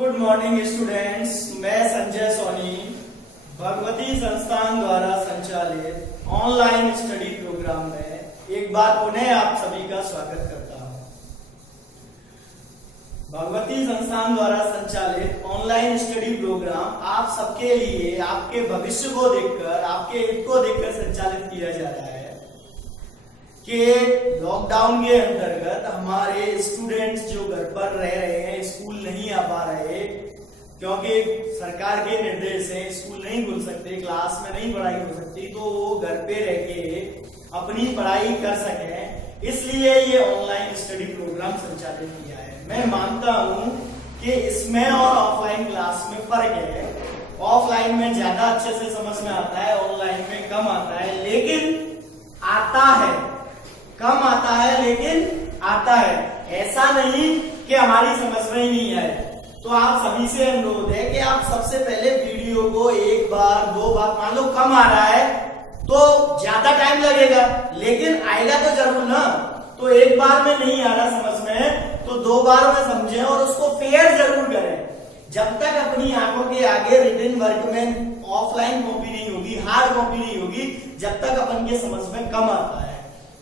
Good morning students, मैं संजय सोनी भगवती संस्थान द्वारा संचालित ऑनलाइन स्टडी प्रोग्राम में एक बार पुनः आप सभी का स्वागत करता हूं। भगवती संस्थान द्वारा संचालित ऑनलाइन स्टडी प्रोग्राम आप सबके लिए आपके भविष्य को देखकर, आपके हित को देखकर संचालित किया जा रहा है कि लॉकडाउन के अंतर्गत हमारे स्टूडेंट्स जो घर पर रह रहे हैं, स्कूल नहीं आ पा रहे क्योंकि सरकार के निर्देश है, स्कूल नहीं खुल सकते, क्लास में नहीं पढ़ाई हो सकती, तो वो घर पे रह के अपनी पढ़ाई कर सकें, इसलिए ये ऑनलाइन स्टडी प्रोग्राम संचालित किया है। मैं मानता हूं कि इसमें और ऑफलाइन क्लास में फर्क है। ऑफलाइन में ज्यादा अच्छे से समझ में आता है, ऑनलाइन में कम आता है, लेकिन आता है, कम आता है लेकिन आता है। ऐसा नहीं कि हमारी समझ में ही नहीं आए। तो आप सभी से अनुरोध है कि आप सबसे पहले वीडियो को एक बार दो बार, मान लो कम आ रहा है तो ज्यादा टाइम लगेगा, लेकिन आएगा तो जरूर ना। तो एक बार में नहीं आ रहा समझ में तो दो बार में समझें और उसको फेयर जरूर करें। जब तक अपनी आंखों के आगे रिटन वर्क में ऑफलाइन कॉपी नहीं होगी, हार्ड कॉपी नहीं होगी, जब तक अपन के समझ में कम आता है।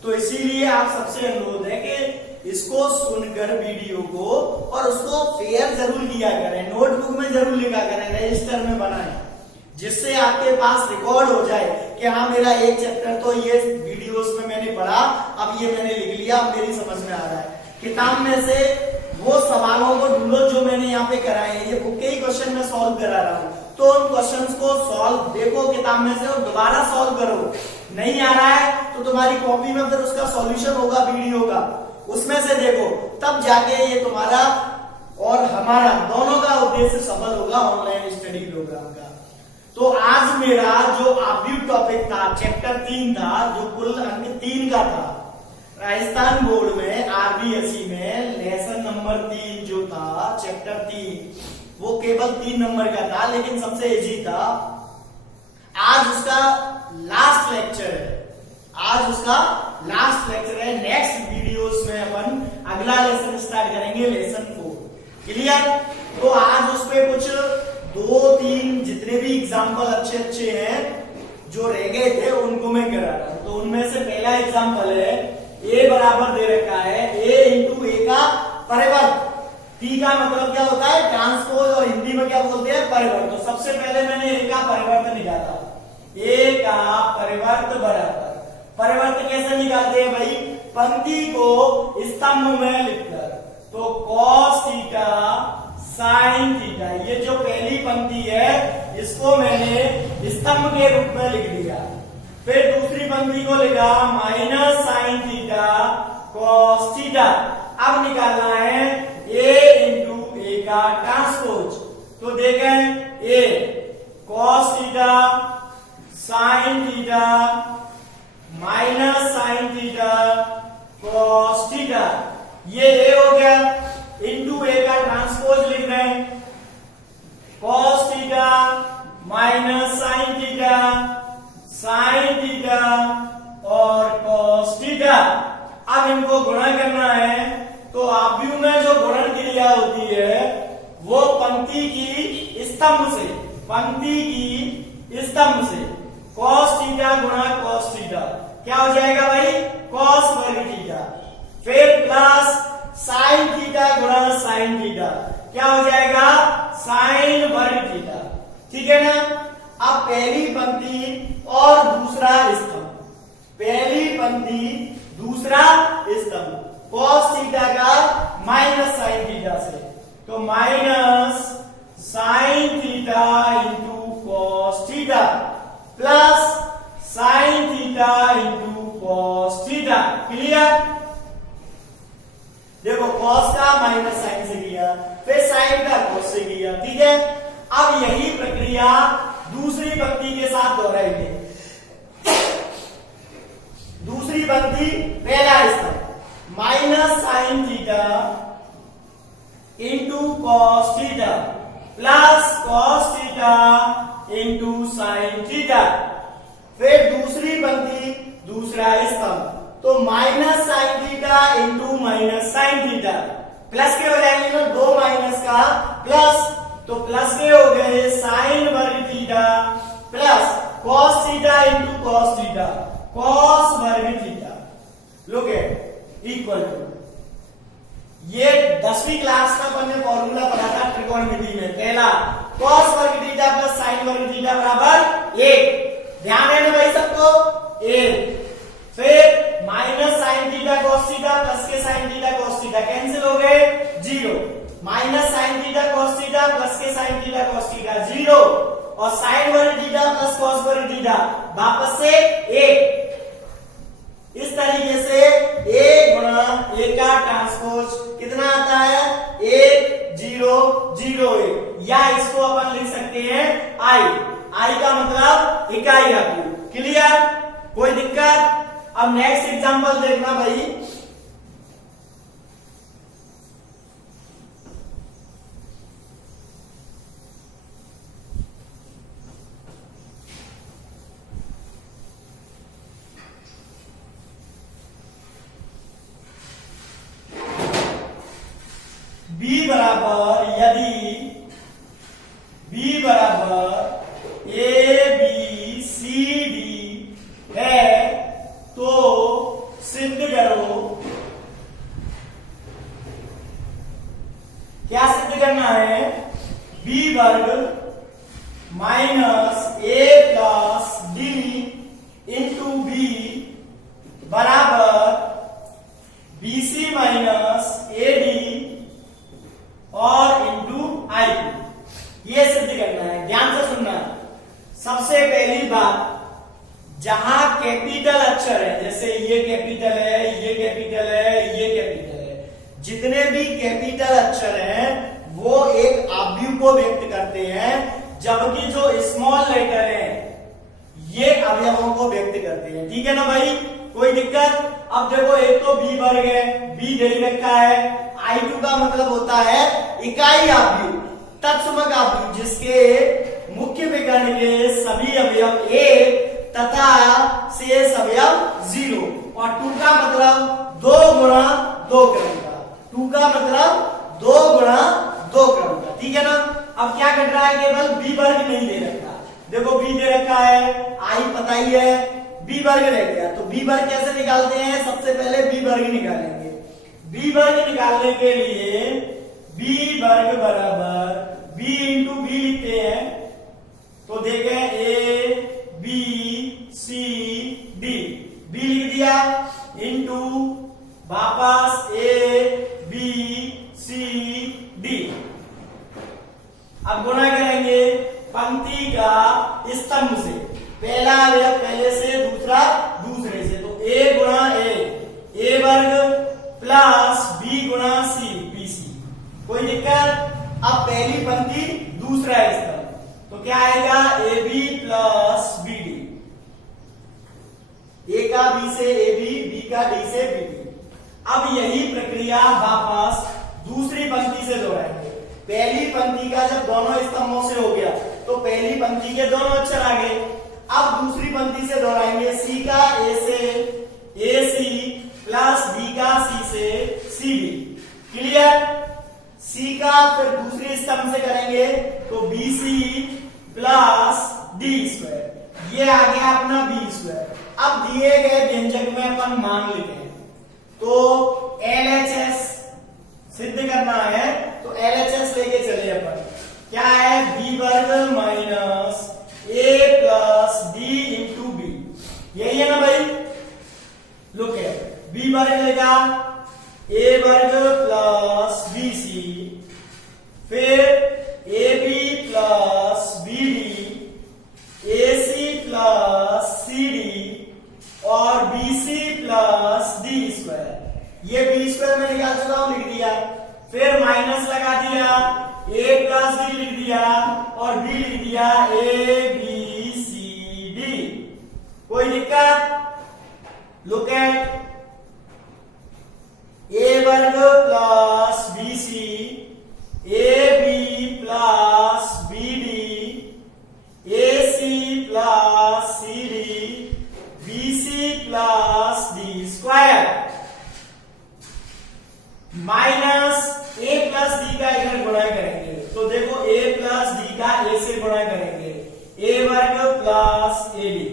तो इसीलिए आप सबसे अनुरोध है कि इसको सुनकर वीडियो को और उसको फेयर जरूर किया करें, नोटबुक में जरूर लिखा करें, रजिस्टर में बनाएं, जिससे आपके पास रिकॉर्ड हो जाए कि हाँ मेरा एक चैप्टर तो ये वीडियोस में मैंने पढ़ा, अब ये मैंने लिख लिया, अब मेरी समझ में आ रहा है। किताब में से वो सवालों को ढूंढो जो मैंने यहाँ पे कराए हैं, ये बुक के ही क्वेश्चन में सॉल्व करा रहा हूँ, तो उन क्वेश्चंस को सॉल्व देखो किताब में से और दोबारा सॉल्व करो। नहीं आ रहा है तो तुम्हारी कॉपी में फिर उसका सॉल्यूशन होगा वीडियो का, उसमें से देखो, तब जाके ये तुम्हारा और हमारा दोनों का उद्देश्य सफल होगा ऑनलाइन स्टडी प्रोग्राम का। तो आज मेरा जो ऑब्जेक्टिव टॉपिक था चैप्टर 3 था, जो कुल अंक 3 का था। राजस्थान बोर्ड में आरबीएसई में लेसन नंबर 3 जो था चैप्टर 3, वो केवल 3 नंबर का था, लेकिन सबसे इजी था। आज उसका लास्ट लेक्चर है, आज उसका लास्ट लेक्चर है। नेक्स्ट वीडियोस में अपन अगला लेसन स्टार्ट करेंगे, लेसन 4। क्लियर? तो आज उस पे कुछ 2-3 जितने भी एग्जाम्पल अच्छे हैं जो रह गए थे उनको मैं करा रहा हूं। तो उनमें से पहला एग्जाम्पल है, ए बराबर दे रखा है ए इंटू ए का परिवर्त। टी का मतलब क्या होता है? ट्रांसपोज, और हिंदी में क्या बोलते हैं? परिवर्त। तो सबसे पहले मैंने ए का परिवर्त निकाला, ए का परिवर्त बराबर। परिवर्त कैसे निकालते हैं भाई? पंक्ति को स्तंभ में लिखकर। तो कॉस थीटा साइन थीटा, ये जो पहली पंक्ति है इसको मैंने स्तंभ के रूप में लिख दिया। फिर दूसरी पंक्ति को लिखा minus sine theta cos theta. अब निकालना है ए इंटू ए का ट्रांसपोज। तो देखें A cos theta sine theta minus sine theta cos theta, ये ए हो गया। इंटू ए का ट्रांसपोज लिख रहे हैं, cos theta minus sine theta sine theta और कॉस थीटा। अब इनको गुणा करना है, तो ऑब्जेक्टिव में जो गुणन क्रिया होती है वो पंक्ति की स्तंभ से, पंक्ति की स्तंभ से कॉस थीटा गुणा कॉस थीटा क्या हो जाएगा भाई? कॉस वर्ग थीटा। फिर प्लस साइन थीटा गुणा साइन थीटा क्या हो जाएगा? साइन वर्ग थीटा। ठीक है ना? अब पहली पंक्ति और दूसरा स्तंभ, पहली पंक्ति दूसरा स्तंभ, कॉस थीटा का माइनस साइन थीटा से, तो minus sine theta into cos theta plus sine theta into cos theta. Clear? देखो कॉस का माइनस साइन से किया, फिर साइन का कॉस से किया। ठीक है? अब यही प्रक्रिया दूसरी पंक्ति के साथ दोहराएंगे। दूसरी पंक्ति पहला स्तंभ minus sine theta into cos theta plus cos theta into sine theta. फिर दूसरी पंक्ति दूसरा स्तंभ, तो minus sine theta into minus sine theta plus के हो जाएंगे ना, 2 माइनस का प्लस, तो प्लस के हो गए साइन वर्ग theta plus cos theta into cos theta, cos वर्ग theta. Look at equal to, ये 10वीं क्लास में अपन ने फॉर्मूला पढ़ा था त्रिकोणमिति में, पहला कॉस वर्ग थीटा प्लस साइन वर्ग थीटा बराबर 1, ध्यान है ना भाई सबको, 1। फिर minus sine theta cos theta plus के sine theta cos theta cancel हो गए 0, minus sine theta cos theta plus के साइन थीटा कॉस थीटा 0, और साइन वर्ग थीटा प्लस कॉस वर्ग थीटा वापस से 1। इस तरीके से 1 गुणा 1 का ट्रांसपोज कितना आता है, 1 0 0 1, या इसको अपन लिख सकते हैं आई का मतलब इकाई धातु। क्लियर, कोई दिक्कत? अब नेक्स्ट एग्जांपल देखना भाई, b बराबर, यदि b बराबर ए बी सी डी है तो सिद्ध करो, क्या सिद्ध करना है, b वर्ग minus A plus D into B बराबर B C minus A D और इंटू आई, ये सिद्ध करना है। ध्यान से सुनना, सबसे पहली बात, जहां कैपिटल अक्षर है, जैसे ये कैपिटल है, ये कैपिटल है, ये कैपिटल है, जितने भी कैपिटल अक्षर हैं वो एक आव्यूह को व्यक्त करते हैं, जबकि जो स्मॉल लेटर हैं ये अवयवों को व्यक्त करते हैं। ठीक है ना भाई, कोई दिक्कत? अब देखो, एक तो बी वर्ग है, बी दे रखा है, I2 का मतलब होता है इकाई आव्यूह, तत्समक आव्यूह, जिसके मुख्य विकर्ण के सभी अवयव 1 तथा शेष अवयव 0, और 2 का मतलब 2 गुणा 2 क्रम का, 2 का मतलब 2 गुणा 2 क्रम का। ठीक है ना? अब क्या कर रहा है, केवल बी वर्ग नहीं दे रखा, देखो बी दे रखा है, आई पता ही है, बी वर्ग रह गया, तो बी वर्ग कैसे निकालते हैं, सबसे पहले बी वर्ग निकालेंगे। बी वर्ग निकालने के लिए बी वर्ग बराबर बी इंटू बी लिखते हैं, तो देखें A B C D, B लिख दिया इंटू वापस ए बी सी डी। अब गुणा करेंगे पंक्ति का स्तंभ से, पहला अवयव पहले से, दूसरा दूसरे से, तो ए गुणा ए वर्ग प्लस बी गुणा सी बी सी। कोई दिक्कत? अब पहली पंक्ति दूसरा स्तंभ, तो क्या आएगा, A B plus B D, A का बी से ए बी का डी से बी डी। अब यही प्रक्रिया वापस दूसरी पंक्ति से दोहराएंगे। पहली पंक्ति का जब दोनों स्तंभों से हो गया तो पहली पंक्ति के दोनों अक्षर आ गए, अब दूसरी पंक्ति से दोहराएंगे, सी का ए से ए सी प्लस डी का सी से सी डी। क्लियर? सी का फिर दूसरे स्तंभ से करेंगे तो B C plus D square, ये आ गया अपना बी स्क्वायर। अब दिए गए व्यंजक में अपन मान लिखें, तो LHS सिद्ध करना है, तो LHS लेके चले अपन, क्या है, बी वर्ग minus A plus D into B, यही है ना भाई। लुक है, बी वर्ग लेगा ए वर्ग प्लस बी सी, फिर A B plus B D, A C plus C D और B C plus D square, ये बी स्क्वायर में निकाल चुका हूं, लिख दिया, फिर माइनस लगा दिया, ए प्लस डी लिख दिया और बी लिख दिया ए बी सी डी। कोई दिक्कत? लुक एट, ए वर्ग plus B C, A B plus B D, A C plus C D, B C plus D square minus plus D का इधर गुणा करेंगे तो देखो a प्लस डी का a से गुणा करेंगे, a वर्ग प्लस ए डी,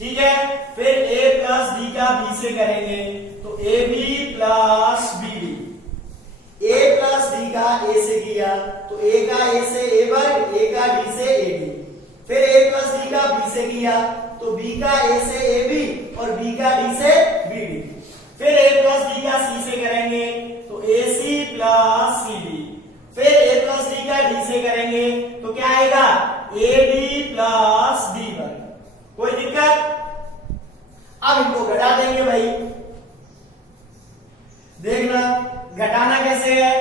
ठीक है। फिर a प्लस डी का b से करेंगे तो A B plus B D, a plus D का a से किया तो a का a से a वर्ग, a का d से a डी। फिर a प्लस डी का b से किया तो b का a से a b और b का d से b डी। फिर a प्लस डी का c से करेंगे तो a c plus c d। फिर a प्लस डी का d से करेंगे तो क्या आएगा a d प्लस d वर्ग। कोई दिक्कत? अब इनको घटा देंगे भाई, देखना घटाना कैसे है।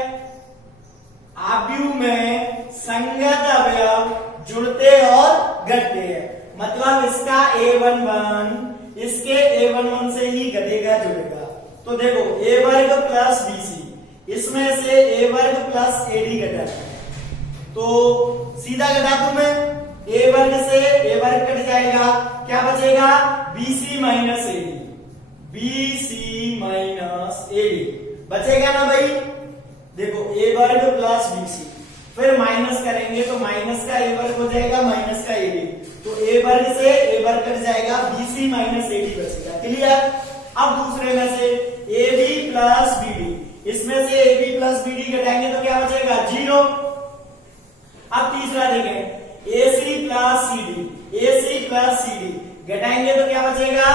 आव्यूह में संगत अवयव जुड़ते और घटते हैं, मतलब इसका a11 इसके a11 से ही घटेगा जुड़ेगा। तो देखो a वर्ग प्लस bc, इसमें से a वर्ग प्लस ad घटा तो सीधा घटा दूं मैं, a वर्ग से a वर्ग कट जाएगा, क्या बचेगा bc minus ad, bc minus ad बचेगा ना भाई। देखो a वर्ग प्लस bc, फिर माइनस करेंगे तो माइनस का a वर्ग हो जाएगा माइनस का ad, तो a वर्ग से a वर्ग कट जाएगा, bc माइनस ad बचेगा। क्लियर? अब दूसरे में से ab प्लस bd, इसमें से ab प्लस bd घटाएंगे तो क्या बचेगा 0। अब तीसरा देखें ac plus cd, ac plus cd घटाएंगे तो क्या बचेगा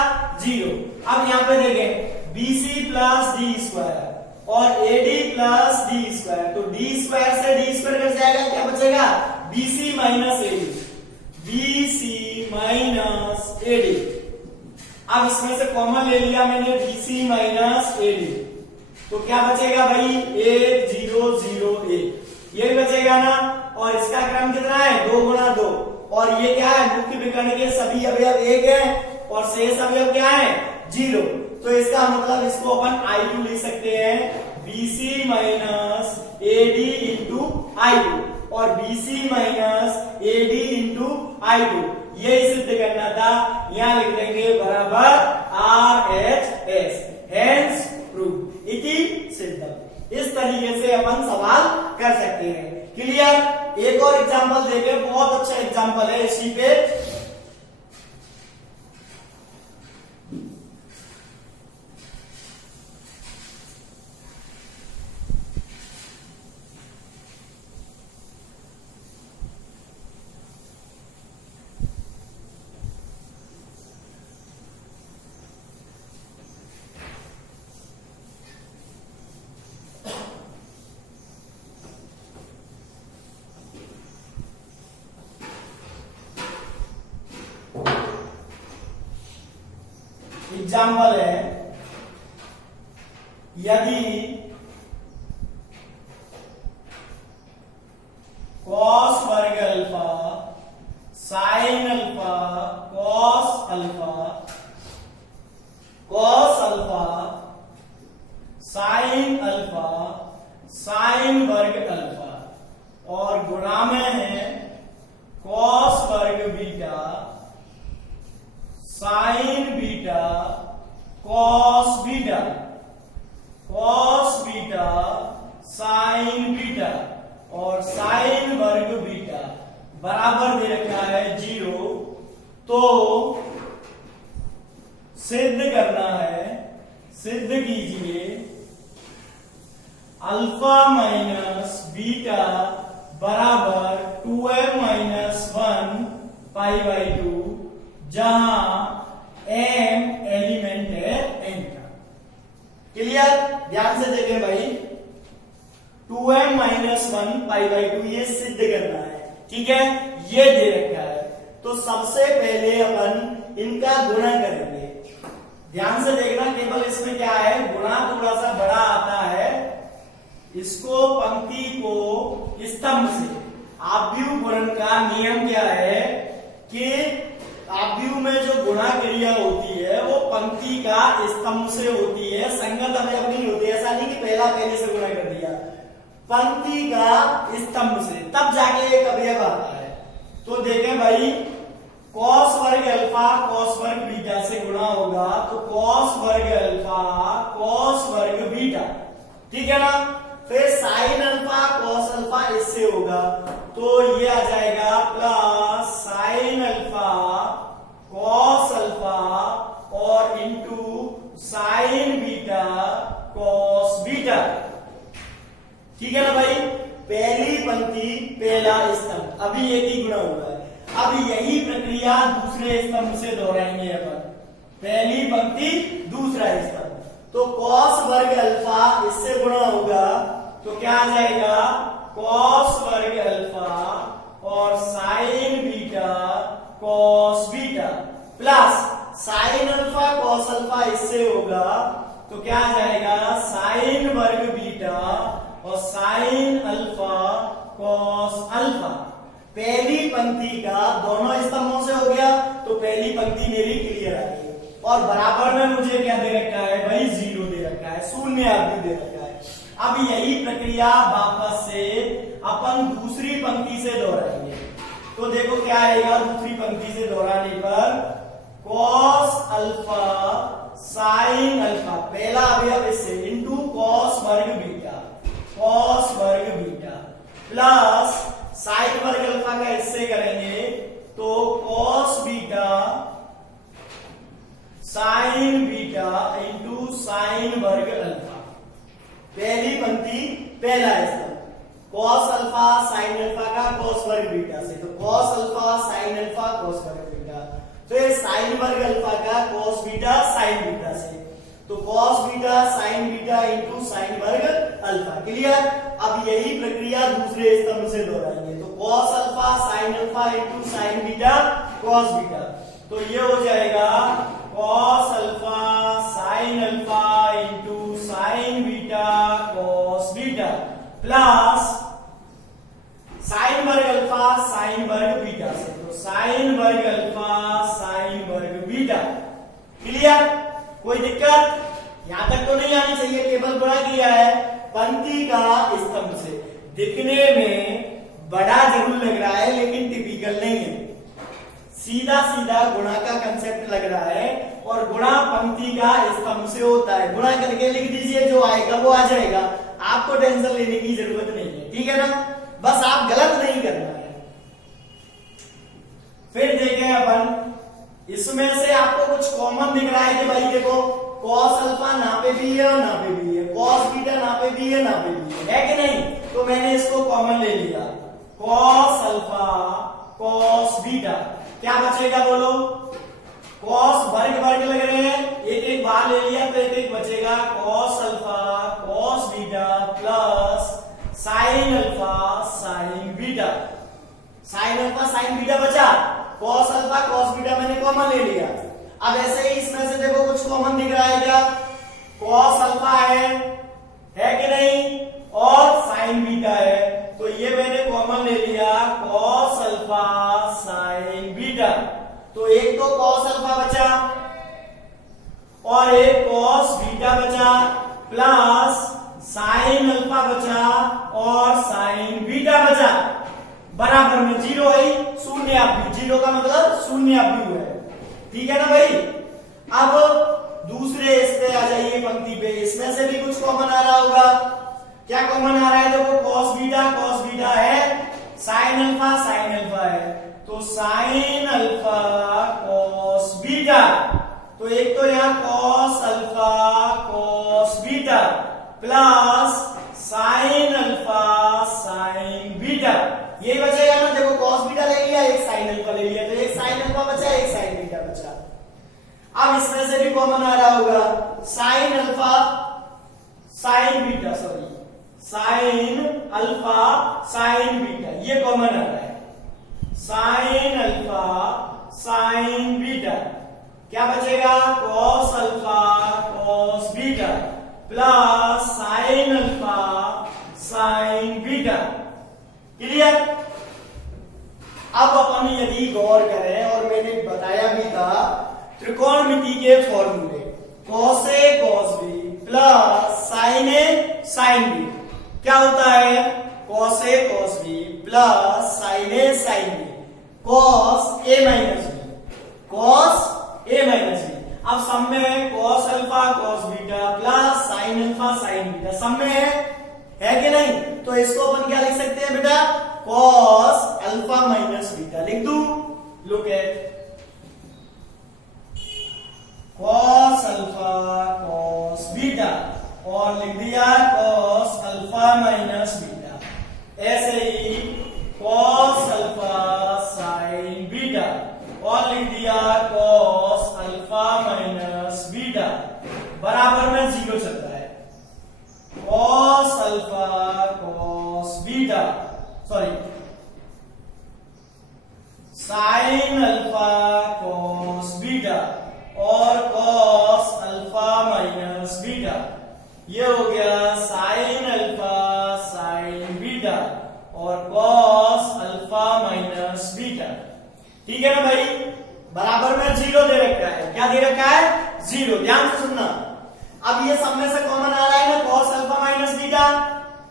0। अब यहाँ पे देखें bc प्लस d स्क्वायर और ad प्लस d स्क्वायर, तो d स्क्वायर से d स्क्वायर कट जाएगा, क्या बचेगा bc minus ad, bc minus ad। अब इसमें से कॉमन ले लिया मैंने bc माइनस ad, तो क्या बचेगा भाई 1 0 0 1, ये भी बचेगा ना। और इसका क्रम कितना है 2 गुणा 2, और ये क्या है मुख्य विकर्ण के सभी अवयव 1 है और शेष अवयव क्या है 0, तो इसका मतलब इसको अपन I2 लिख सकते हैं, bc minus ad into I2 और bc minus ad into I2, ये सिद्ध करना था। यहां लिख देंगे बराबर RHS, हेंस प्रूफ इति सिद्धम। इस तरीके से अपन सवाल कर सकते हैं। क्लियर? एक और एग्जांपल देखें, बहुत अच्छा एग्जांपल है इसी पे। एग्जाम्पल है, यदि कॉस वर्ग alpha sign alpha cos alpha sign alpha sign वर्ग अल्फा और गुणा में है कॉस वर्ग beta sine beta cos beta sine beta और साइन वर्ग बीटा बराबर दे रखा है 0, तो सिद्ध करना है, सिद्ध कीजिए अल्फा माइनस बीटा बराबर 2m माइनस 1 पाई बाई 2, जहां m एलिमेंट है n का। क्लियर? ध्यान से देखें भाई, 2m माइनस 1 पाई बाई 2 ये सिद्ध करना है, ठीक है, ये दे रखा है। तो सबसे पहले अपन इनका गुणा करेंगे। ध्यान से देखना, केवल इसमें क्या है गुणा थोड़ा सा बड़ा आता है, इसको पंक्ति को स्तंभ से, आव्यूह गुणन का नियम क्या है कि आव्यूह में जो गुणा क्रिया होती है वो पंक्ति का स्तंभ से होती है, संगत अवयव नहीं होती। ऐसा नहीं कि पहला पहले से गुणा कर दिया, पंक्ति का स्तंभ से तब जाके एक अवयव आता है। तो देखें भाई, कॉस वर्ग अल्फा कॉस वर्ग बीटा से गुणा होगा तो कॉस वर्ग अल्फा कॉस वर्ग बीटा, ठीक है ना। फिर साइन अल्फा कॉस अल्फा इससे होगा, तो ये आ जाएगा plus sine alpha cos alpha और into sine beta cos beta. ठीक है ना भाई, पहली पंक्ति पहला स्तंभ, अभी एक ही गुणा हुआ है। अब यही प्रक्रिया दूसरे स्तंभ से दोहराएंगे अपन, पहली पंक्ति दूसरा स्तंभ, तो कॉस वर्ग अल्फा इससे गुणा होगा, तो क्या आ जाएगा कॉस वर्ग अल्फा और sign beta cos beta plus sine alpha cos alpha इससे होगा, तो क्या आ जाएगा साइन वर्ग बीटा और साइन अल्फा कॉस अल्फा। पहली पंक्ति का दोनों स्तंभों से हो गया, तो पहली पंक्ति मेरी क्लियर आ गई। और बराबर में मुझे क्या दे रखा है भाई, 0 दे रखा है, शून्य आदि दे रखा है। अब यही प्रक्रिया वापस से अपन दूसरी पंक्ति से दोहराएंगे, तो देखो क्या आएगा दूसरी पंक्ति से दोहराने पर, कॉस अल्फा साइन अल्फा पहला अवयव इससे इंटू कॉस वर्ग बीटा प्लस साइन वर्ग अल्फा का इससे करेंगे, तो cos beta sine beta into sine वर्ग अल्फा। पहली पंक्ति पहला स्तंभ, कॉस अल्फा साइन अल्फा का कॉस वर्ग बीटा से, तो cos alpha sign alpha cos वर्ग बीटा, फिर साइन वर्ग अल्फा का कॉस बीटा साइन बीटा से, तो cos beta sine beta into sine वर्ग अल्फा। क्लियर। अब यही प्रक्रिया दूसरे स्तंभ से दोहराएंगे, तो cos alpha sine alpha into sine beta cos beta, तो ये हो जाएगा cos alpha sine alpha into sine beta cos beta plus sine वर्ग अल्फा साइन वर्ग बीटा से, तो साइन वर्ग अल्फा साइन वर्ग बीटा। क्लियर। कोई दिक्कत यहां तक तो नहीं आनी चाहिए, केवल गुणा किया है पंक्ति का स्तंभ से। दिखने में बड़ा जरूर लग रहा है लेकिन टिपिकल नहीं है, सीधा सीधा गुणा का कंसेप्ट लग रहा है, और गुणा पंक्ति का स्तंभ से होता है। गुणा करके लिख दीजिए, जो आएगा वो आ जाएगा, आपको टेंशन लेने की जरूरत नहीं है। ठीक है ना, बस आप गलत नहीं करना है। फिर देखें अपन, इसमें से आपको कुछ कॉमन दिख रहा है कि भाई देखो कॉस अल्फा ना पे भी है और ना पे भी है, कॉस बीटा ना पे भी है ना पे भी है कि नहीं, तो मैंने इसको कॉमन ले लिया, कॉस अल्फा कॉस बीटा। क्या बचेगा बोलो, कॉस वर्ग वर्ग लग रहे हैं, एक एक बार ले लिया तो एक एक बचेगा, cos alpha cos beta plus sine alpha sine beta. Sign alpha sine beta बचा, कॉस अल्फा कॉस बीटा मैंने कॉमन ले लिया। अब ऐसे ही इसमें से देखो कुछ कॉमन दिख रहा है क्या, कॉस अल्फा है कि नहीं, और साइन बीटा है, तो ये मैंने कॉमन ले लिया, कॉस अल्फा साइन बीटा। तो एक तो कॉस अल्फा बचा और एक कॉस बीटा बचा प्लस साइन अल्फा बचा और साइन बीटा बचा, बराबर में 0 है, शून्य आप, 0 का मतलब शून्य आप है। ठीक है ना भाई। अब दूसरे इससे आ जाइए पंक्ति पे, इसमें से भी कुछ कॉमन आ रहा होगा। क्या कॉमन आ रहा है, देखो कॉस बीटा है, साइन अल्फा है, तो साइन अल्फा कॉस बीटा, तो एक तो यहां cos alpha cos beta plus sine alpha sine beta, ये बचेगा ना। देखो कॉस बीटा ले लिया, एक साइन अल्फा ले लिया, तो एक साइन अल्फा बचा एक साइन बीटा बचा। अब इसमें से भी कॉमन आ रहा होगा, sign alpha sine beta, sorry sine alpha sine beta, ये कॉमन आ रहा है, साइन अल्फा साइन बीटा। क्या बचेगा, cos alpha cos beta plus sine alpha sine beta. Clear. अब अपन यदि गौर करें, और मैंने बताया भी था त्रिकोणमिति के फॉर्मूले, cos A cos B plus sine A sine B, क्या होता है, cos A cos B plus sine A sine B, cos A minus B, cos A minus B. अब सम में cos alpha cos beta plus sine alpha sine beta, सम में है कि इसको अपन क्या लिख सकते हैं बेटा, cos अल्फा माइनस बीटा लिख दूं। Look at cos alpha cos beta और लिख दिया cos अल्फा माइनस बीटा। ऐसे ही cos अल्फा sin बीटा और लिख दिया cos अल्फा माइनस बीटा बराबर में 0 चलता है। cos alpha cos beta sorry sin alpha cos beta और cos अल्फा माइनस बीटा, ये हो गया sin अल्फा sin बीटा और cos अल्फा माइनस बीटा। ठीक है ना भाई, बराबर में 0 दे रखा है। क्या दे रखा है? 0। ध्यान से सुनना। अब ये सब में से कॉमन आ रहा है ना cos अल्फा माइनस बीटा,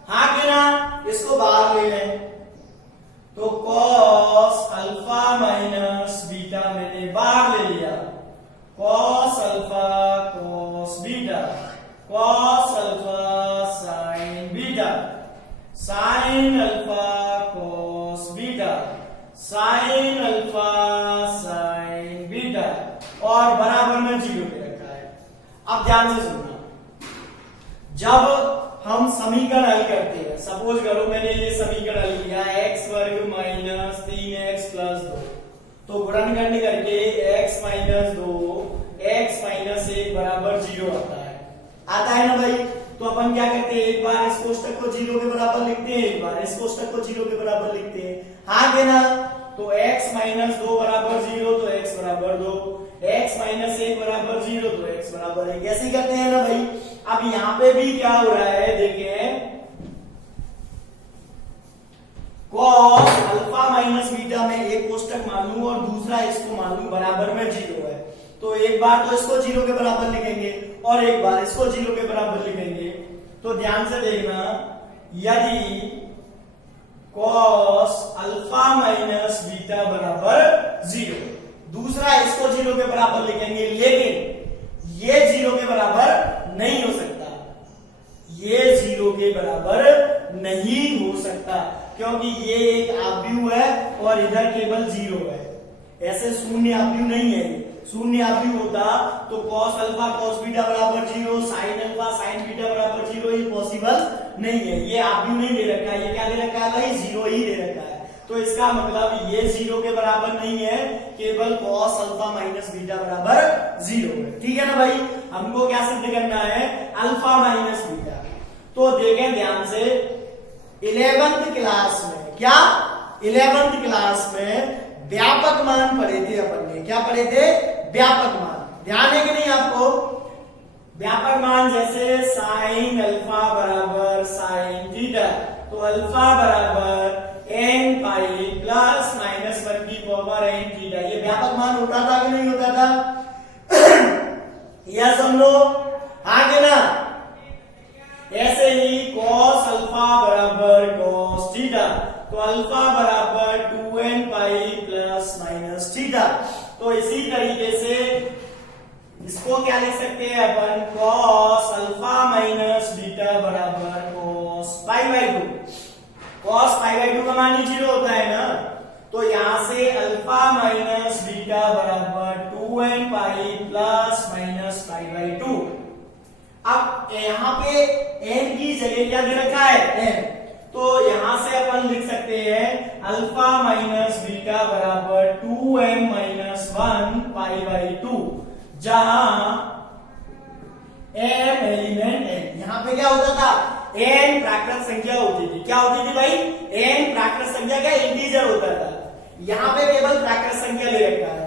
हाँ कि ना, इसको बाहर ले लें तो cos अल्फा माइनस बीटा मैंने बाहर ले लिया। cos alpha cos beta cos alpha sin beta sin alpha cos beta sin alpha sin beta और बराबर में 0 दे रखा है। अब ध्यान से सुनना, जब हम समीकरण हल करते हैं, सपोज करो मैंने ये समीकरण लिया x वर्ग माइनस 3x प्लस 2, तो गुणन करने करके x माइनस 2 x माइनस 1 बराबर 0 आता है ना भाई। तो अपन क्या करते हैं, एक बार इस कोष्टक को 0 के बराबर लिखते हैं, एक बार इस कोष्टक को 0 के बराबर लिखते हैं, हाँ के ना। तो x माइनस 2 बराबर 0 तो x बराबर 2, x माइनस 1 बराबर 0 तो x बराबर 1, ऐसे करते हैं ना भाई। अब यहाँ पे भी क्या हो रहा है देखें, cos अल्फा माइनस बीटा में एक कोष्टक मान लूं और दूसरा इसको मान लूं बराबर में 0 है, तो एक बार तो इसको 0 के बराबर लिखेंगे और एक बार इसको 0 के बराबर लिखेंगे। तो ध्यान से देखना, यदि cos अल्फा माइनस बीटा बराबर 0, दूसरा इसको 0 के बराबर लिखेंगे, लेकिन ये 0 के बराबर नहीं हो सकता, ये 0 के बराबर नहीं हो सकता क्योंकि ये एक आव्यूह है और इधर केवल 0 है। ऐसे शून्य आव्यूह नहीं है, शून्य आव्यूह होता तो cos अल्फा cos बीटा बराबर 0, sin अल्फा sin बीटा बराबर 0, ये पॉसिबल नहीं है। ये आव्यूह नहीं दे रखा है, ये क्या दे रखा है भाई, 0 ही दे रखा है। तो इसका मतलब ये 0 के बराबर नहीं है, केवल cos अल्फा माइनस बीटा बराबर 0 है। ठीक है ना भाई, हमको क्या सिद्ध करना है, अल्फा माइनस बीटा। तो देखें ध्यान से, 11th क्लास में, क्या 11th क्लास में व्यापक मान पढ़े थे अपन ने, क्या पढ़े थे, व्यापक मान। ध्यान है कि नहीं आपको, व्यापक मान जैसे sin अल्फा बराबर sin थीटा, तो अल्फा बराबर n पाई प्लस माइनस 1 की पावर n थीटा, ये व्यापक मान होता था कि नहीं होता था? यस हम लोग, हाँ कि ना। ऐसे ही cos अल्फा बराबर cos थीटा, तो अल्फा बराबर 2n pi plus minus theta. तो इसी तरीके से इसको क्या लिख सकते हैं अपन, cos अल्फा माइनस बीटा बराबर cos pi by 2। cos pi by 2 का मान 0 होता है ना, तो यहां से अल्फा माइनस बीटा बराबर 2n pi plus minus pi by 2। अब यहाँ पे n की जगह क्या दे रखा है, n, तो यहां से अपन लिख सकते हैं अल्फा माइनस बीटा बराबर 2m माइनस 1 पाई बाई 2, जहां m एलिमेंट n। यहां पे क्या होता था, n प्राकृत संख्या होती थी, क्या होती थी भाई, n प्राकृत संख्या का इंटीजर होता था। यहां पे केवल प्राकृत संख्या ले रखा है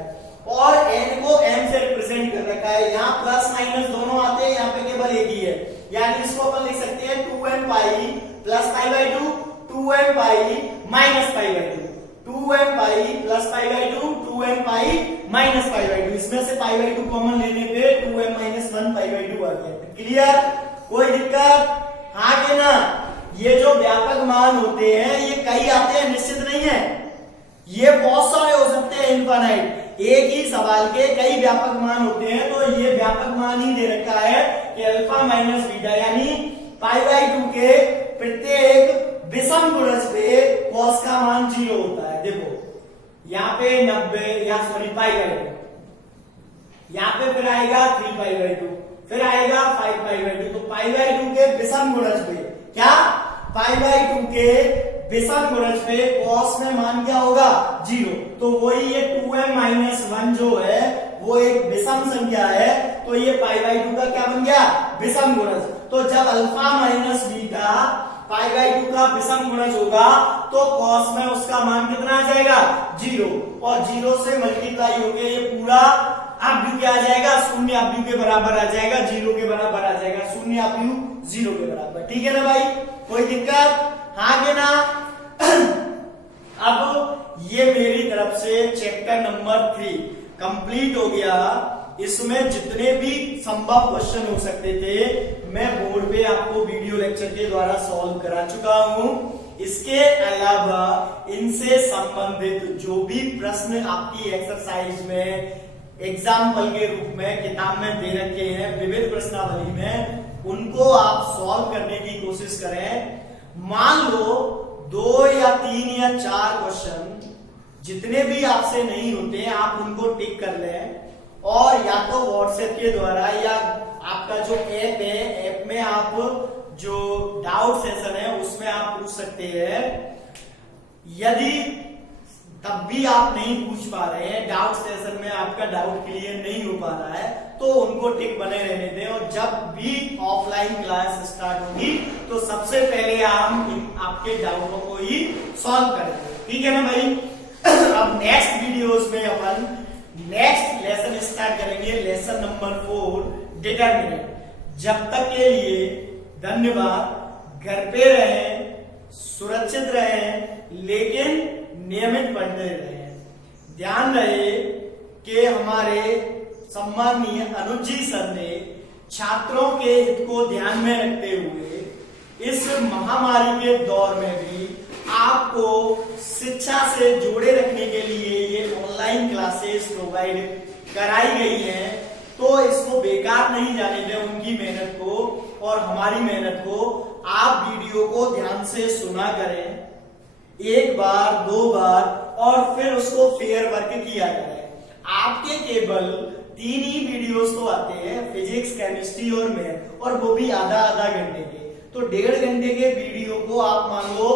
और n को m से रिप्रेजेंट कर रखा है। यहाँ प्लस माइनस दोनों आते हैं, यहाँ पे केवल एक ही है, यानी इसको अपन लिख सकते हैं 2m pi plus pi by 2, 2m pi minus pi by 2, 2m pi plus pi by 2, 2m pi minus pi by 2। इसमें से पाई बाई 2 कॉमन लेने पे 2m माइनस 1 पाई बाई 2 आ गया। क्लियर, कोई दिक्कत, हाँ के ना। ये जो व्यापक मान होते हैं ये कई आते हैं, निश्चित नहीं है, ये बहुत सारे हो सकते हैं, इनफाइनाइट। एक ही सवाल के कई व्यापक मान होते हैं, तो ये व्यापक मान ही दे रखा है कि अल्फा माइनस बीटा यानी पाई बाई 2 के प्रत्येक विषम गुणज पे cos का मान 0 होता है। देखो यहाँ पे 90 या सॉरी पाई बाई 2, यहाँ पे फिर आएगा 3 पाई बाई 2, फिर आएगा 5 पाई बाई 2। तो पाई बाई 2 के विषम गुणज पे क्या, पाई बाई 2 के विषम गुणज पे cos में मान क्या होगा 0। तो वही ये 2m-1 जो है वो एक विषम संख्या है, तो ये पाई बाई 2 का क्या बन गया, विषम गुणज। तो जब alpha minus beta pi by 2 का विषम गुणज होगा तो cos में उसका मान कितना आ जाएगा 0, और 0 से मल्टीप्लाई होके ये पूरा अवयु क्या आ जाएगा, शून्य अवयु के बराबर आ जाएगा, 0 के बराबर आ जाएगा, शून्य अवयु 0 के बराबर। ठीक है ना भाई, कोई दिक्कत, हाँ के ना। अब ये मेरी तरफ से चैप्टर नंबर 3 कंप्लीट हो गया। इसमें जितने भी संभव क्वेश्चन हो सकते थे मैं बोर्ड पे आपको वीडियो लेक्चर के द्वारा सॉल्व करा चुका हूं। इसके अलावा इनसे संबंधित जो भी प्रश्न आपकी एक्सरसाइज में एग्जाम्पल के रूप में किताब में दे रखे हैं विविध प्रश्नावली में, उनको आप सॉल्व करने की कोशिश करें। मान लो 2 या 3 या 4 क्वेश्चन जितने भी आपसे नहीं होते आप उनको टिक कर लें, और या तो व्हाट्सएप के द्वारा या आपका जो ऐप है, ऐप में आप जो डाउट सेशन है उसमें आप पूछ सकते हैं। यदि तब भी आप नहीं पूछ पा रहे हैं, डाउट सेशन में आपका डाउट क्लियर नहीं हो पा रहा है, तो उनको टिक बने रहने दें, और जब भी ऑफलाइन क्लास स्टार्ट होगी तो सबसे पहले हम आपके डाउटों को ही सॉल्व करेंगे। ठीक है ना भाई। अब नेक्स्ट वीडियोस में अपन नेक्स्ट लेसन स्टार्ट करेंगे, लेसन नंबर 4 डिटरमिनेंट। जब तक के लिए धन्यवाद। घर पे रहें, सुरक्षित रहें, लेकिन नियमित पढ़ते रहें। ध्यान रहे कि हमारे सम्माननीय अनुज जी सर ने छात्रों के हित को ध्यान में रखते हुए इस महामारी के दौर में भी आपको शिक्षा से जोड़े रखने के लिए ये ऑनलाइन क्लासेस प्रोवाइड कराई गई हैं। तो इसको बेकार नहीं जाने दें, उनकी मेहनत को और हमारी मेहनत को। आप वीडियो को ध्यान से सुना करें, एक बार 2 बार, और फिर उसको फेयर वर्क किया करें। आपके केवल 3 ही वीडियोस तो आते हैं, फिजिक्स, केमिस्ट्री और मैथ, और वो भी आधा घंटे के। तो 1.5 घंटे के वीडियो को आप मान लो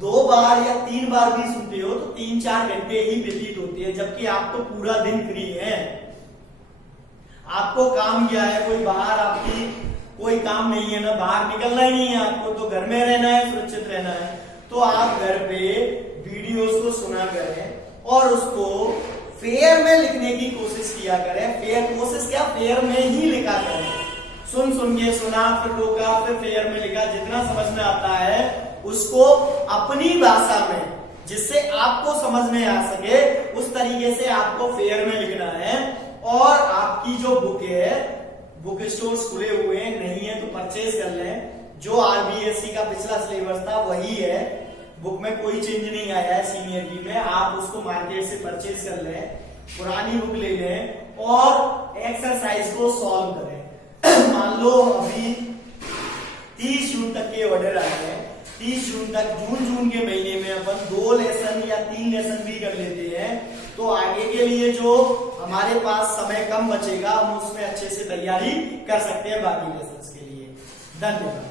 2 बार या 3 बार भी सुनते हो तो 3-4 घंटे ही व्यतीत होते हैं, जबकि आप तो पूरा दिन फ्री हैं। आपको काम क्या है, कोई बाहर आपकी कोई काम नहीं है ना, बाहर निकलना ही नहीं है आपको, तो घर में रहना है, सुरक्षित रहना है। तो आप घर पे वीडियोस को सुना करें और उसको फेयर में लिखने की कोशिश किया करें। फेयर कोशिश क्या, फेयर में ही लिखा करें। सुन के सुना, फिर रोका, फिर फेयर में लिखा। जितना समझ में आता है उसको अपनी भाषा में, जिससे आपको समझ में आ सके, उस तरीके से आपको फेयर में लिखना है। और आपकी जो बुक है, बुक स्टोर्स खुले हुए हैं, नहीं है तो परचेज कर लें। जो आरबीएससी का पिछला सिलेबस था वही है, बुक में कोई चेंज नहीं आया है सीनियर की में। आप उसको मार्केट से परचेज कर लें, पुरानी बुक ले लें और एक्सरसाइज को सॉल्व करें। मान लो अभी 30 जून तक के ऑर्डर आए हैं, 30 जून तक, जून के महीने में अपन 2 लेसन या 3 लेसन भी कर लेते हैं, तो आगे के लिए जो हमारे पास समय कम बचेगा हम उसमें अच्छे से तैयारी कर सकते हैं बाकी लेसन के लिए। धन्यवाद।